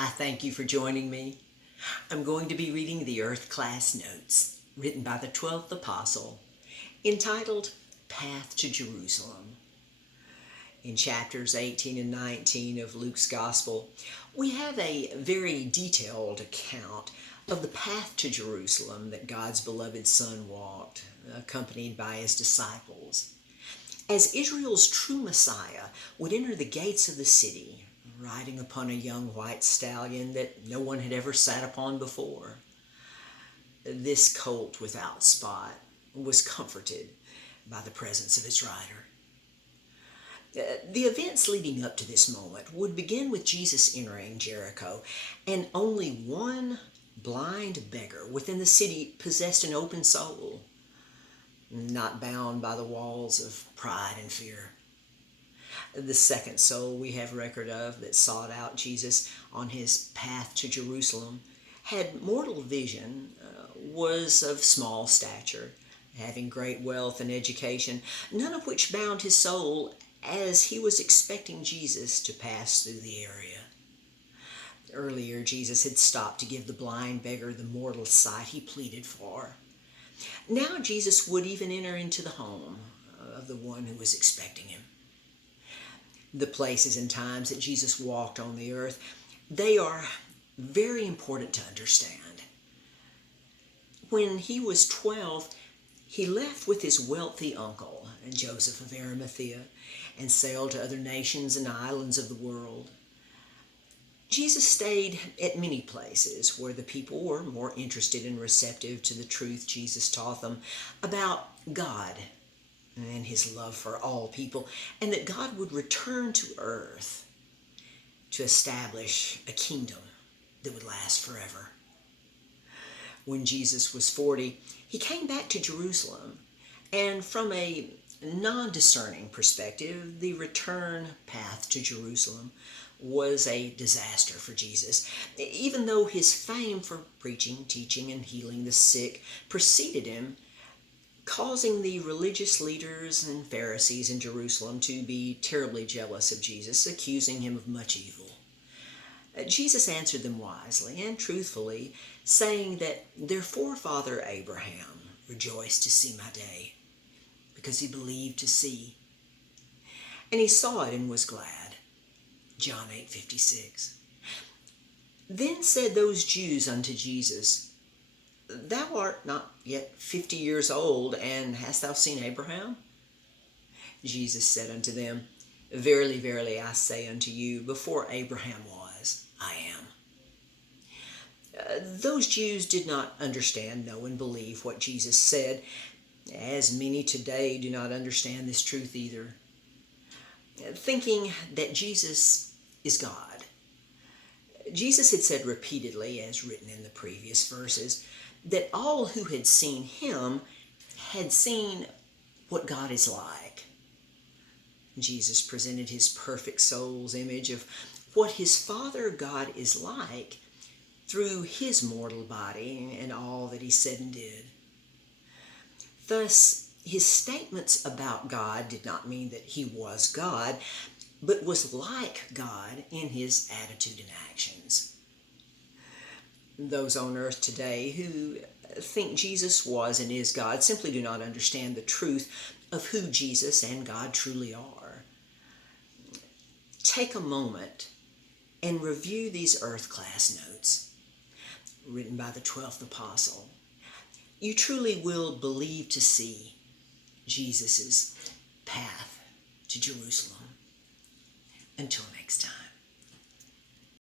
I thank you for joining me. I'm going to be reading the Earth Class Notes, written by the 12th Apostle, entitled Path to Jerusalem. In chapters 18 and 19 of Luke's Gospel, we have a very detailed account of the path to Jerusalem that God's beloved Son walked, accompanied by his disciples. As Israel's true Messiah would enter the gates of the city, riding upon a young white stallion that no one had ever sat upon before. This colt without spot was comforted by the presence of its rider. The events leading up to this moment would begin with Jesus entering Jericho, and only one blind beggar within the city possessed an open soul, not bound by the walls of pride and fear. The second soul we have record of that sought out Jesus on his path to Jerusalem had mortal vision, was of small stature, having great wealth and education, none of which bound his soul as he was expecting Jesus to pass through the area. Earlier, Jesus had stopped to give the blind beggar the mortal sight he pleaded for. Now Jesus would even enter into the home of the one who was expecting him. The places and times that Jesus walked on the earth, they are very important to understand. When he was 12, he left with his wealthy uncle, Joseph of Arimathea, and sailed to other nations and islands of the world. Jesus stayed at many places where the people were more interested and receptive to the truth Jesus taught them about God and his love for all people, and that God would return to earth to establish a kingdom that would last forever. When Jesus was 40, he came back to Jerusalem, and from a non-discerning perspective, the return path to Jerusalem was a disaster for Jesus, even though his fame for preaching, teaching, and healing the sick preceded him, causing the religious leaders and Pharisees in Jerusalem to be terribly jealous of Jesus, accusing him of much evil. Jesus answered them wisely and truthfully, saying that their forefather Abraham rejoiced to see my day, because he believed to see. And he saw it and was glad. John 8:56. Then said those Jews unto Jesus, Thou art not yet 50 years old, and hast thou seen Abraham? Jesus said unto them, Verily, verily, I say unto you, before Abraham was, I am. Those Jews did not understand, know, and believe what Jesus said, as many today do not understand this truth either, thinking that Jesus is God. Jesus had said repeatedly, as written in the previous verses, that all who had seen him had seen what God is like. Jesus presented his perfect soul's image of what his Father God is like through his mortal body and all that he said and did. Thus, his statements about God did not mean that he was God, but was like God in his attitude and actions. Those on earth today who think Jesus was and is God simply do not understand the truth of who Jesus and God truly are. Take a moment and review these Earth Class Notes, written by the 12th Apostle. You truly will believe to see Jesus' path to Jerusalem. Until next time.